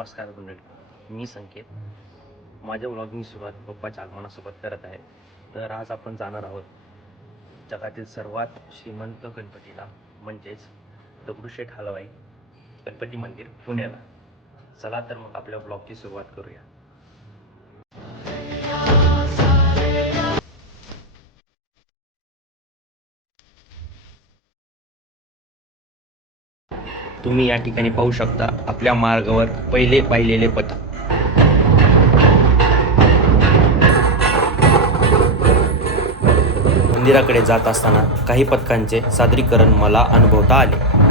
नमस्कार मंडळी, मी संकेत. माझ्या व्लॉगिंग सुरुवात पप्पाच्या आगमनासोबत करत आहे. तर आज आपण जाणार आहोत जगातील सर्वात श्रीमंत गणपतीला, म्हणजेच दगडूशेठ हलवाई गणपती मंदिर पुण्याला. चला तर मग आपल्या ब्लॉगची सुरुवात करूया. तुम्ही या ठिकाणी पाहू शकता आपल्या मार्गावर पहिले पाहिलेले पथक. मंदिराकडे जात असताना काही पथकांचे सादरीकरण मला अनुभवता आले.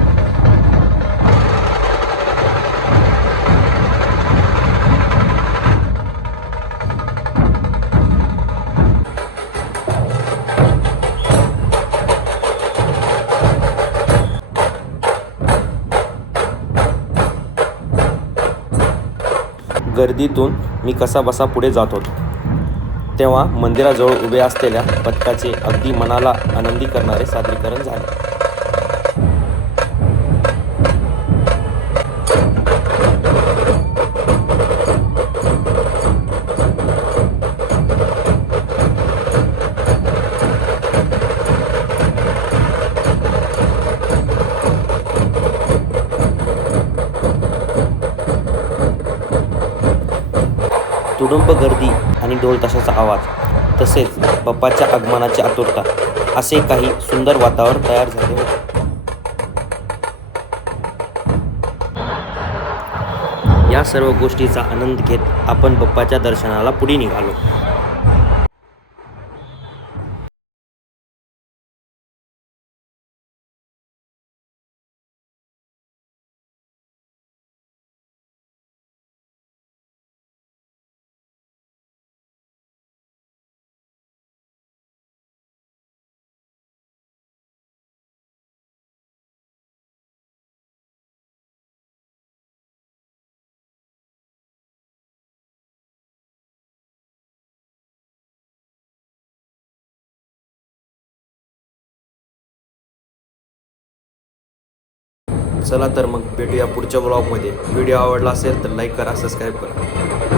गर्दीतून मी कसाबसा पुढे जात होतो, तेव्हा मंदिराजवळ उभे असलेल्या पथकाचे अगदी मनाला आनंदी करणारे सादरीकरण झाले. तुडुंब गर्दी आणि ढोल ताशाचा आवाज, तसेच बाप्पाच्या आगमनाची आतुरता, असे काही सुंदर वातावरण तयार झाले होते. या सर्व गोष्टीचा आनंद घेत आपण बाप्पाच्या दर्शनाला पुढे निघालो. चला तर मग भेटूया पुढच्या ब्लॉगमध्ये. व्हिडिओ आवडला असेल तर लाईक करा, सबस्क्राईब करा.